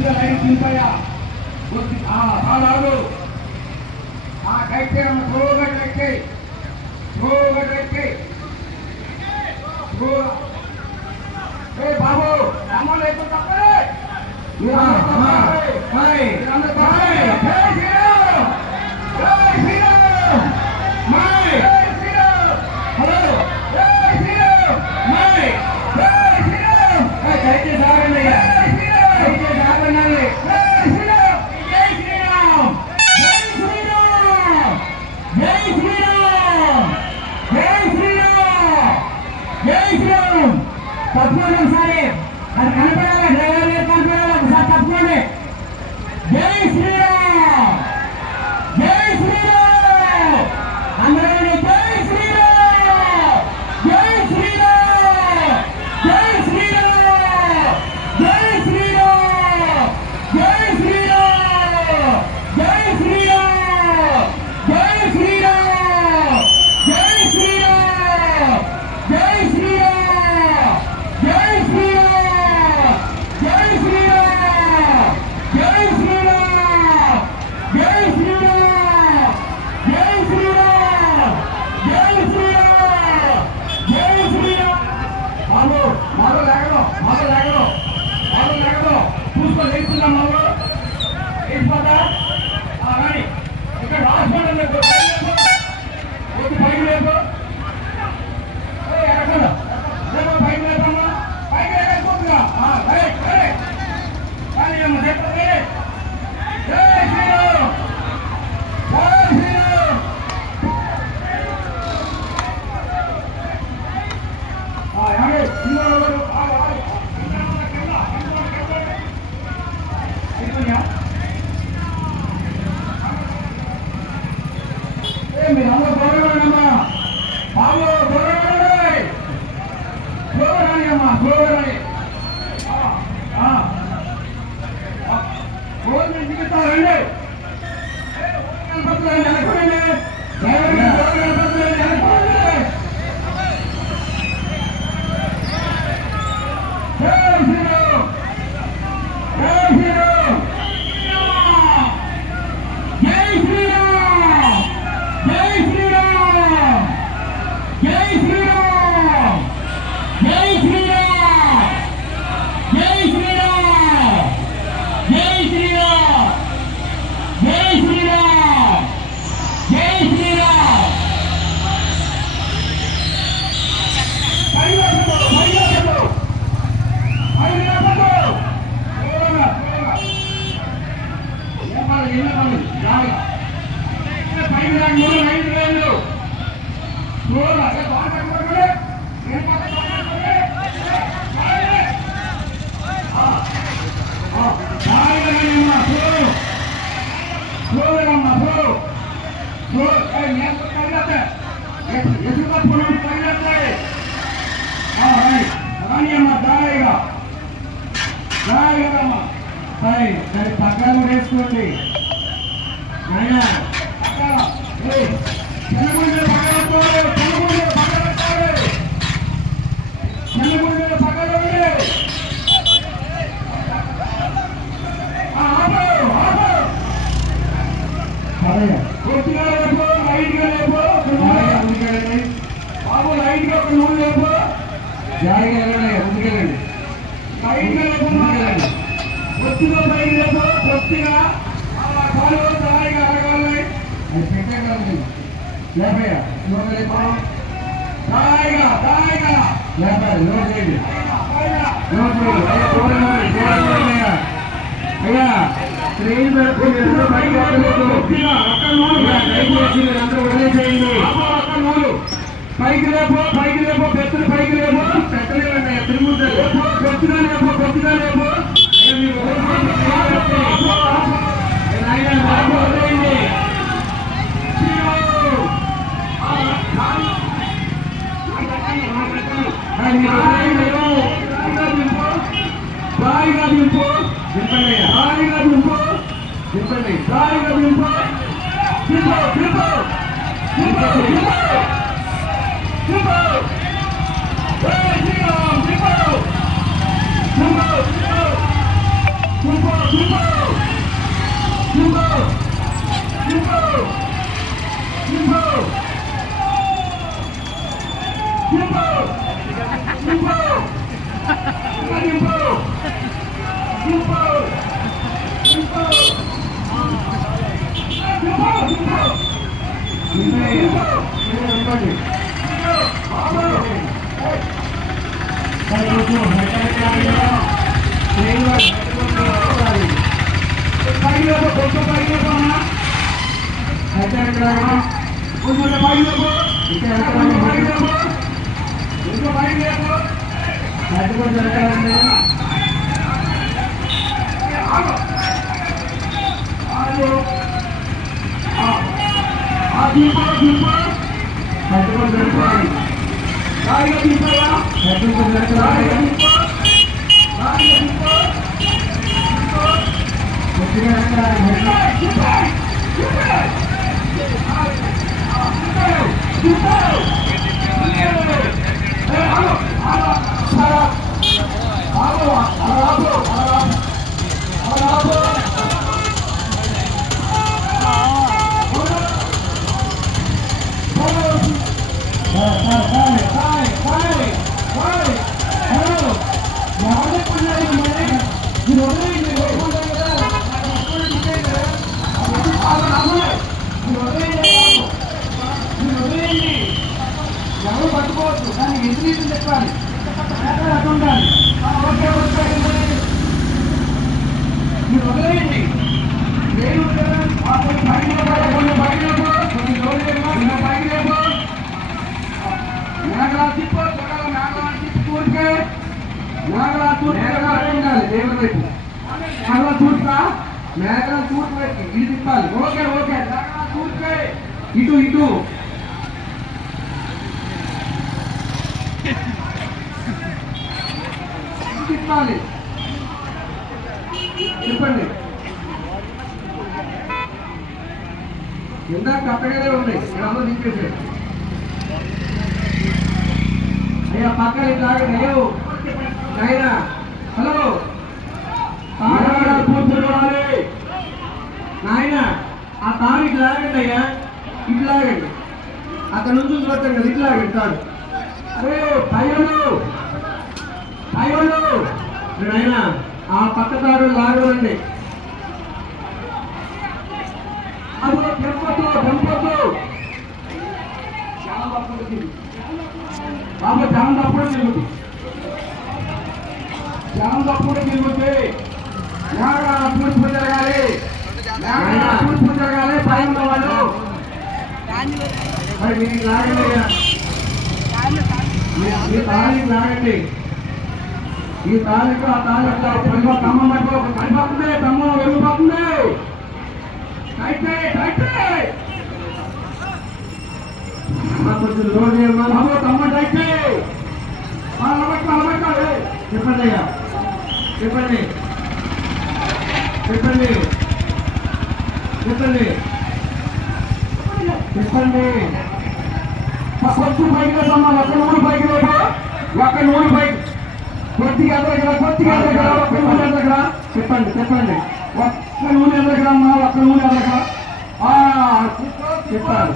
కొద్దిగా లైన్ దింపయ్యా కాదు కైతే స్లోగా కైతే స్లోగా కైతే బాబు అమ్మాయి ఎక్కువ తప్పే తప్పకుండా ఒకసారి అది కనపడాలి, డ్రైవర్ గారు కనపడాలి, ఒకసారి తప్పకుండా జై శ్రీరామ్ జై శ్రీరామ్ అందరూ జై శ్రీరామ్ జై శ్రీరామ్ జై శ్రీరామ్ జై శ్రీరామ్ జై శ్రీరామ్ జై శ్రీరామ్ జై శ్రీరామ్ జై శ్రీరామ్ జై శ్రీరామ్ జై శ్రీరామ్ జై శ్రీరామ్ జై శ్రీరామ్ జై శ్రీరామ్ జై శ్రీరామ్ జై శ్రీరామ్ జై శ్రీరామ్ బాబు మాలో లేకడం చూసుకో లేకున్నా మాలో వేసిపోతా రాని ఇక్కడ హాస్పిటల్ లేదు పైకి లేదు పైకి లేదమ్మా పైకి లేకపోతుందా కానీ అమ్మ చెప్పండి జై శ్రీరామ్ జై శ్రీరామ్ మీరు అందరూ దూరంగానమ్మా బాబు దూరంగాని అమ్మా దూరంగాని రండి వెనకండి దాని పక్కన కూడా వేసుకోండి ఆయన బాబు లైట్ గా ఒక నూనె లేపు జాయిగా ముందుకెళ్ళండి లైట్ గా లేపు కొద్దిగా పైకి లేపు కొద్దిగా కాలు జాయిగా అడగాలి అది పెట్టగలదు లేపయ్యా నూనె లేపు జాయిగా జాయిగా లేపాలి నోట్ చేయండి అయ్యా ట్రైన్ పెట్టుకుని పైకి వదిలేసేయండి పైకి లేపో పెద్దలు పైకి లేపో పెట్టలేదండి తిరుగుతుంది కొద్దిగా లేపో కొద్దిగా లేపో వదిలేయండి రాయిగా దింపు రాయిగా దింపు దింపండి రాయిగా దింపు దింపు దింపు దింపు దింపు దింపు దింపు దింపు ఇంకా దింపు దింపు దింపు ఎవరు పట్టుకోవచ్చు కానీ ఎదురు చెప్పాలి అట్లా ఉండాలి. ఓకే మీరు వదిలేయండి. నేను మేఘలా తిప్పు మేఘలా తిప్పి తూర్కే మేఘలా ఉండాలి దేవుడి వైపు మేఘలా చూస్తా మేఘలా చూసి వైపు ఇది తిప్పాలి. ఓకే మేఘలా చూస్తే ఇటు ఇటు తిప్పాలి. చెప్పండి ఇందాక కట్టగానే ఉంది అందరూ దింపేసారు. అయ్యా పక్కన ఇట్లాగండి. అయ్యో నాయన హలో నాయన ఆ తాను ఇటు లాగండి. అయ్యా ఇటు లాగండి. అక్కడ నుంచి చూస్తాం కదా ఇటు లాగండి తాను. అరే పైలు నాయన ఆ పక్క తాడు లాగండి. అదిగో తెంపొద్దు బాబు జామ తప్పుడు తిరుగుతుంది. జామ తప్పుడు తిరుగుతుంది. తూర్పు జరగాలి. తూర్పు జరగాలి. పైన వాళ్ళు మరి మీరు లాగండి. మీ తాళి లాగండి. ఈ తాళికి ఆ తాళి తమ్మ పడిపోతుంది. తమ్మ వెళ్ళిపోతుంది. కొంచెం లోన్ చేయమా తమ్మ టైట్ చెప్పండి అయ్యా చెప్పండి చెప్పండి చెప్పండి చెప్పండి కొంచెం పైకి లేదమ్మా. ఒక్క నూనె పైకి లేదు. ఒక్క నూనె పైకి కొద్దిగా ఎదగరా ఒక్క నూనె ఎదగరా చెప్పండి చెప్పండి. ఒక్క నూనె ఎదగరా అమ్మా. ఒక్క నూనె ఎదగరా చెప్పారు.